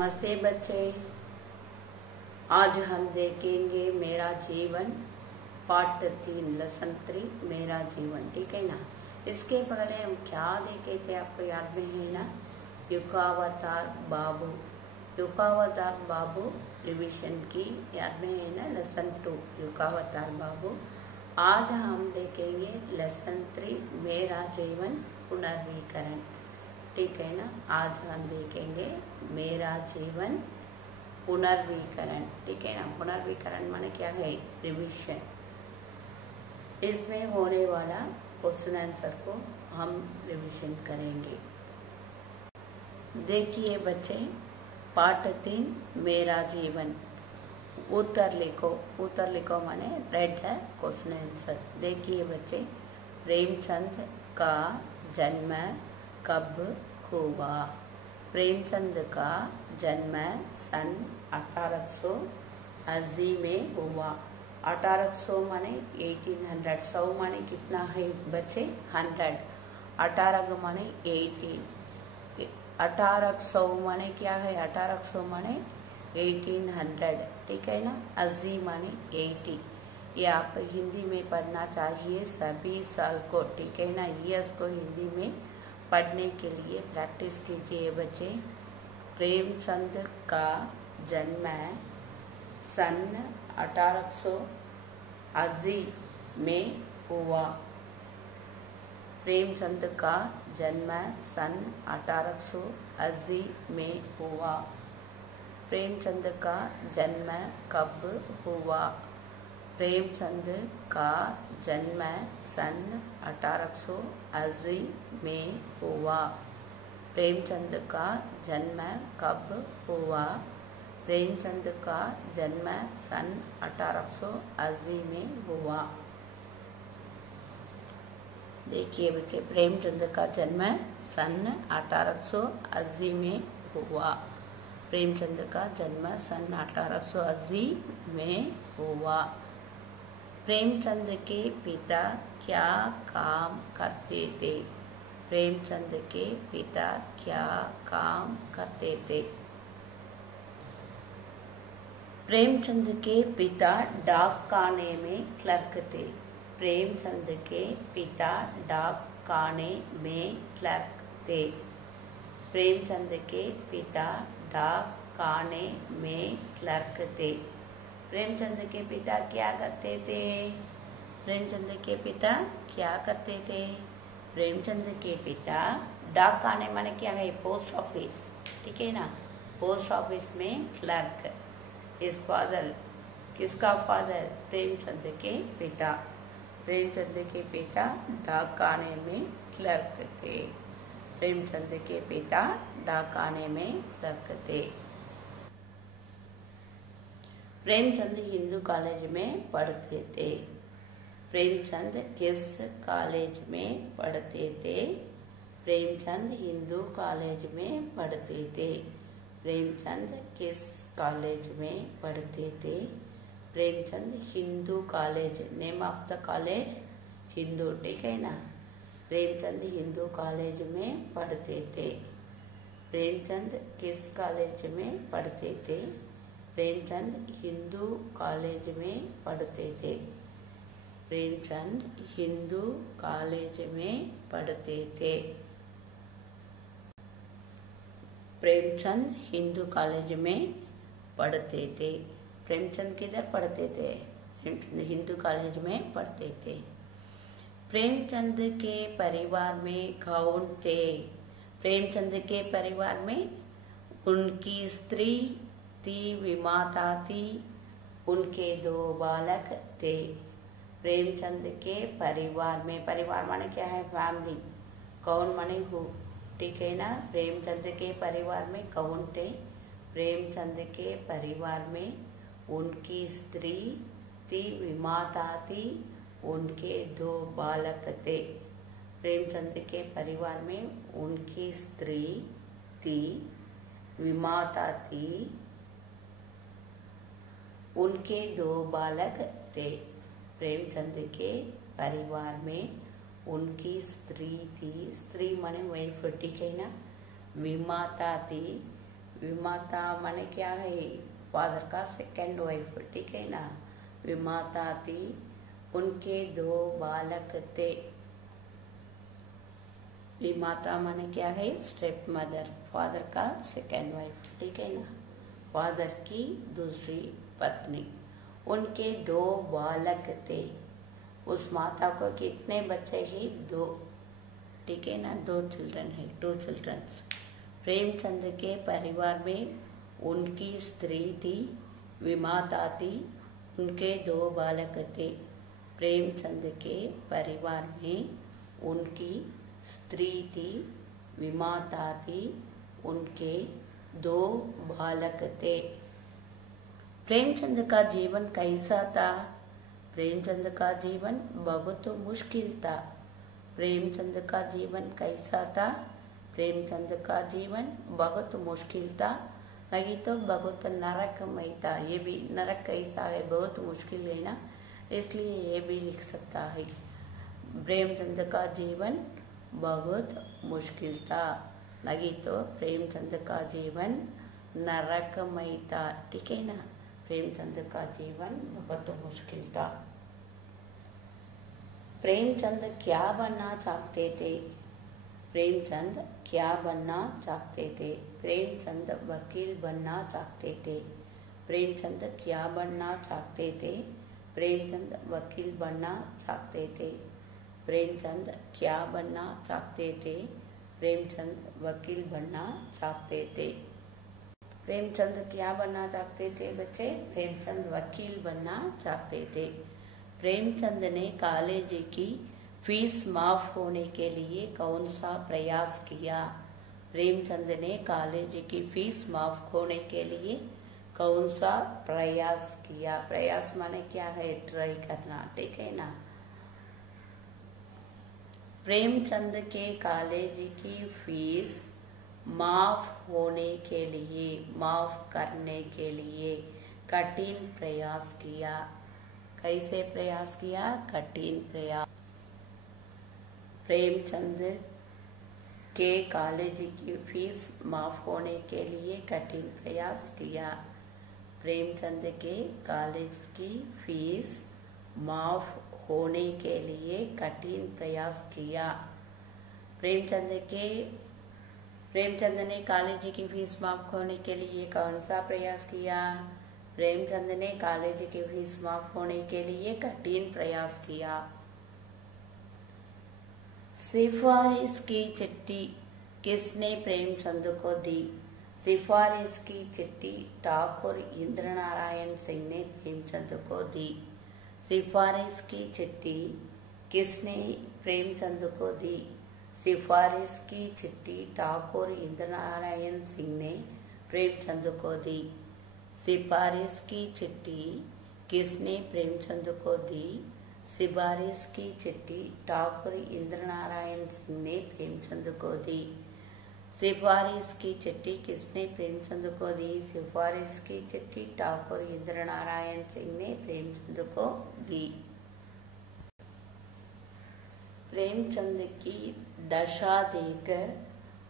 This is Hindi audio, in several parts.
नमस्ते बच्चे। आज हम देखेंगे मेरा जीवन पार्ट 3 लेसन 3 मेरा जीवन। ठीक है ना। इसके पहले हम क्या देखे थे आपको याद में है ना? युगावतार बाबू, युगावतार बाबू रिविजन की याद में है ना? लेसन 2 युगावतार बाबू। आज हम देखेंगे लेसन 3 मेरा जीवन पुनर्वीकरण। ठीक है ना। आज हम देखेंगे मेरा जीवन पुनर्वीकरण। ठीक है ना। पुनर्वीकरण माने क्या है? रिविजन। इसमें होने वाला क्वेश्चन आंसर को हम रिविजन करेंगे। देखिए बच्चे, पार्ट 3 मेरा जीवन। उत्तर लिखो। उत्तर लिखो माने रेड है क्वेश्चन आंसर। देखिए बच्चे, प्रेमचंद का जन्म कब हुआ? प्रेमचंद का जन्म सन 1880 में हुआ। 1800 माने 1800, 100 माने कितना है बच्चे? 100। 18 माने 18, 1800 माने क्या है? 1800 माने 1800। ठीक है ना। 80 माने 80। ये आप हिंदी में पढ़ना चाहिए सभी साल को। ठीक है ना। ईयर्स को हिंदी में पढ़ने के लिए प्रैक्टिस कीजिए बच्चे। प्रेमचंद का जन्म सन 1880 में हुआ। प्रेमचंद का जन्म सन 1880 में हुआ। प्रेमचंद का जन्म कब हुआ? प्रेमचंद का जन्म सन 1880 में हुआ। प्रेमचंद का जन्म कब हुआ? प्रेमचंद का जन्म सन 1880 में हुआ। देखिए बच्चे, प्रेमचंद का जन्म सन 1880 में हुआ। प्रेमचंद का जन्म सन 1880 में हुआ। प्रेमचंद के पिता क्या काम करते थे? प्रेमचंद के पिता क्या काम करते थे? प्रेमचंद के पिता डाक खाने में क्लर्क थे। प्रेमचंद के पिता डाक खाने में क्लर्क थे। प्रेमचंद के पिता डाक खाने में क्लर्क थे। प्रेमचंद के पिता क्या करते थे? प्रेमचंद के पिता क्या करते थे? प्रेमचंद के पिता डाक खाने माने क्या है? Post office. ठीक है ना। पोस्ट ऑफिस में क्लर्क। इस फादर, किसका फादर? प्रेमचंद के पिता। प्रेमचंद के पिता डाक खाने में क्लर्क थे। प्रेमचंद के पिता डाक खाने में क्लर्क थे। प्रेमचंद हिंदू कॉलेज में पढ़ते थे। प्रेमचंद किस कॉलेज में पढ़ते थे? प्रेमचंद हिंदू कॉलेज में पढ़ते थे। प्रेमचंद किस कॉलेज में पढ़ते थे? Premchand Hindu college. Name of the college Hindu. ठीक है ना। प्रेमचंद हिंदू कॉलेज में पढ़ते थे। प्रेमचंद किस कॉलेज में पढ़ते थे? प्रेमचंद हिंदू कॉलेज में पढ़ते थे। प्रेमचंद हिंदू कॉलेज में पढ़ते थे। प्रेमचंद हिंदू कॉलेज में पढ़ते थे। प्रेमचंद किधर पढ़ते थे? हिंदू कॉलेज में पढ़ते थे। प्रेमचंद के परिवार में कौन थे? प्रेमचंद के परिवार में उनकी स्त्री थी, विमाता थी, उनके 2 बालक थे। प्रेमचंद के परिवार में, परिवार माने क्या है? फैमिली। कौन माने हु। ठीक है ना। प्रेमचंद के परिवार में कौन थे? प्रेमचंद के परिवार में उनकी स्त्री थी, विमाता थी, उनके 2 बालक थे। प्रेमचंद के परिवार में उनकी स्त्री थी, विमाता थी, उनके 2 बालक थे। प्रेमचंद के परिवार में उनकी स्त्री थी, स्त्री माने वाइफ। ठीक है ना। विमाता थी, विमाता माने क्या है, फादर का सेकंड वाइफ, ठीक है ना। विमाता थी, उनके 2 बालक थे। विमाता माने क्या है, स्टेप मदर, फादर का सेकंड वाइफ, ठीक है ना, फादर की दूसरी पत्नी। उनके 2 बालक थे। उस माता को कितने बच्चे ही, 2, ठीक है ना, 2 चिल्ड्रन है, 2 चिल्ड्रंस। प्रेमचंद के परिवार में उनकी स्त्री थी, विमाता थी, उनके 2 बालक थे। प्रेमचंद के परिवार में उनकी स्त्री थी, विमाता थी, उनके 2 बालक थे। प्रेमचंद का जीवन कैसा था? प्रेमचंद का जीवन बहुत मुश्किल था। प्रेमचंद का जीवन कैसा था? प्रेमचंद का जीवन बहुत मुश्किल था, नहीं तो बहुत नरकमय था। ये भी नरक कैसा है, बहुत मुश्किल है ना, इसलिए ये भी लिख सकता है। प्रेमचंद का जीवन बहुत मुश्किल था, नहीं तो प्रेमचंद का जीवन नरकमय था, ठीक है ना। प्रेमचंद का जीवन बहुत मुश्किल था। प्रेमचंद क्या बनना चाहते थे? प्रेमचंद क्या बनना चाहते थे? प्रेमचंद वकील बनना चाहते थे। प्रेमचंद क्या बनना चाहते थे? प्रेमचंद वकील बनना चाहते थे। प्रेमचंद क्या बनना चाहते थे? प्रेमचंद वकील बनना चाहते थे। प्रेमचंद क्या बनना चाहते थे बच्चे? प्रेमचंद वकील बनना चाहते थे। प्रेमचंद ने कॉलेज की फीस माफ होने के लिए कौन सा प्रयास किया? प्रेमचंद ने कॉलेज की फीस माफ होने के लिए कौन सा प्रयास किया? प्रयास माने क्या है, ट्राई करना, ठीक है ना। प्रेमचंद के कॉलेज की फीस माफ होने के लिए, माफ करने के लिए कठिन प्रयास किया। कैसे प्रयास किया? कठिन प्रयास। प्रेमचंद के कॉलेज की फीस माफ होने के लिए कठिन प्रयास किया। प्रेमचंद के कॉलेज की फीस माफ होने के लिए कठिन प्रयास किया। प्रेमचंद ने कॉलेज की फीस माफ होने के लिए कौन सा प्रयास किया? प्रेमचंद ने कॉलेज की फीस माफ होने के लिए कठिन प्रयास किया। सिफारिश की चिट्ठी किसने प्रेमचंद को दी? सिफारिश की चिट्ठी ठाकुर इंद्रनारायण सिंह ने प्रेमचंद को दी। सिफारिश की चिट्ठी किसने प्रेमचंद को दी? सिफारिश की चिट्ठी ठाकुर इंद्रनारायण सिंह ने प्रेमचंद को दी। सिफारिश की चिट्ठी किसने प्रेमचंद को दी? सिफारिश की चिट्ठी ठाकुर इंद्रनारायण सिंह ने प्रेमचंद को दी। सिफारिश की चिट्ठी किसने प्रेमचंद को दी? सिफारिश की चिट्ठी ठाकुर इंद्रनारायण सिंह ने प्रेमचंद को दी। प्रेमचंद की दशा देखकर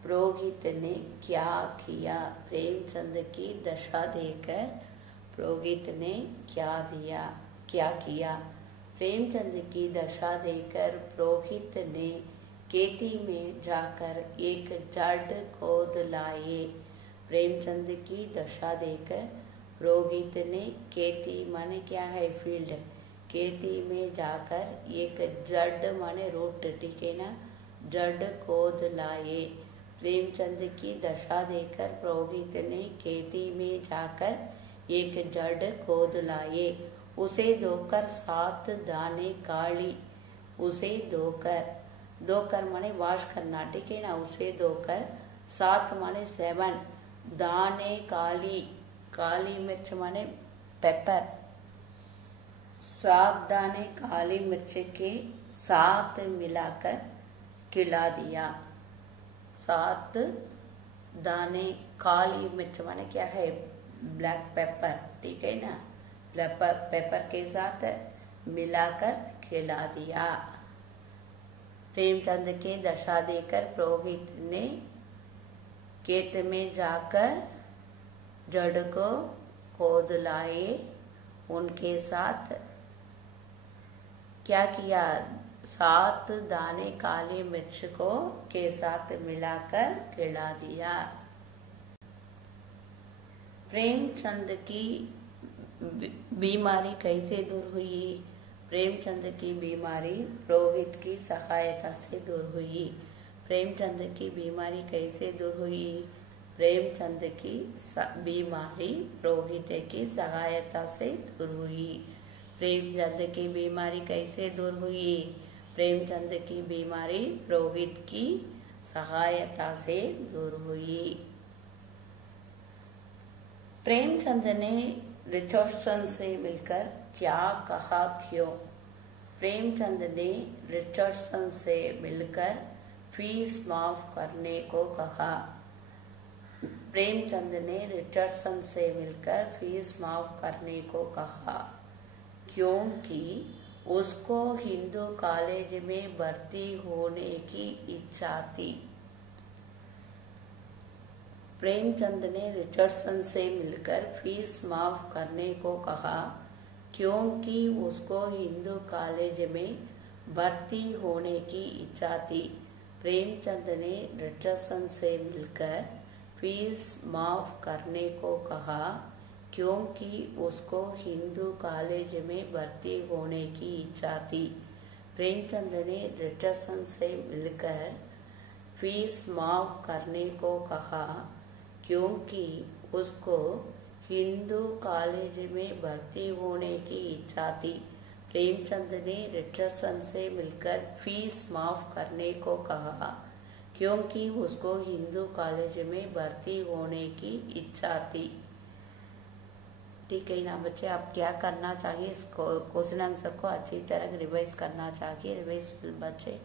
पुरोहित ने क्या किया? प्रेमचंद की दशा देखकर पुरोहित ने क्या किया? प्रेमचंद की दशा देखकर पुरोहित ने खेती में जाकर एक जड़ खोद लाए। प्रेमचंद की दशा देखकर पुरोहित ने खेती माने क्या है, फील्ड, खेती में जाकर एक जड़ माने रूट, ठीक है ना, जड़ खोद लाए। प्रेमचंद की दशा देखकर पुरोहित ने खेती में जाकर एक जड़ खोद लाए। उसे धोकर 7 दाने काली, उसे धोकर माने वॉश करना, ठीक है ना, उसे धोकर 7 माने 7 दाने काली मिर्च माने पेपर, 7 दाने काली मिर्च के साथ मिलाकर खिला दिया। 7 दाने काली मिर्च माने क्या है, ब्लैक पेपर, ठीक है ना, ब्लैक पेपर के साथ मिलाकर खिला दिया। प्रेमचंद के दशा देकर पुरोहित ने खेत में जाकर जड़ को खोद लाए, उनके साथ क्या किया, 7 दाने काली मिर्च को के साथ मिलाकर खिला दिया। प्रेमचंद की बीमारी कैसे दूर हुई? प्रेमचंद की बीमारी रोहित की सहायता से दूर हुई। प्रेमचंद की बीमारी कैसे दूर हुई? प्रेमचंद की बीमारी रोहित की सहायता से दूर हुई। प्रेमचंद की बीमारी कैसे दूर हुई? प्रेमचंद की बीमारी रोहित की सहायता से दूर हुई। प्रेमचंद ने रिचर्डसन से मिलकर क्या कहा, क्यों? प्रेमचंद ने रिचर्डसन से मिलकर फीस माफ करने को कहा। प्रेमचंद ने रिचर्डसन से मिलकर फीस माफ करने को कहा क्योंकि उसको हिंदू कॉलेज में भर्ती होने की इच्छा थी। प्रेमचंद ने रिचर्डसन से मिलकर फीस माफ करने को कहा क्योंकि उसको हिंदू कॉलेज में भर्ती होने की इच्छा थी। प्रेमचंद ने रिचर्डसन से मिलकर फीस माफ करने को कहा क्योंकि उसको हिंदू कॉलेज में भर्ती होने की इच्छा थी। प्रेमचंद ने रिचर्डसन से मिलकर फीस माफ करने को कहा क्योंकि उसको हिंदू कॉलेज में भर्ती होने की इच्छा थी। प्रेमचंद ने रिचर्डसन से मिलकर फीस माफ करने को कहा क्योंकि उसको हिंदू कॉलेज में भर्ती होने की इच्छा थी। ठीक है ना बच्चे, आप क्या करना चाहिए, इस क्वेश्चन आंसर को अच्छी तरह रिवाइज करना चाहिए। रिवाइज बच्चे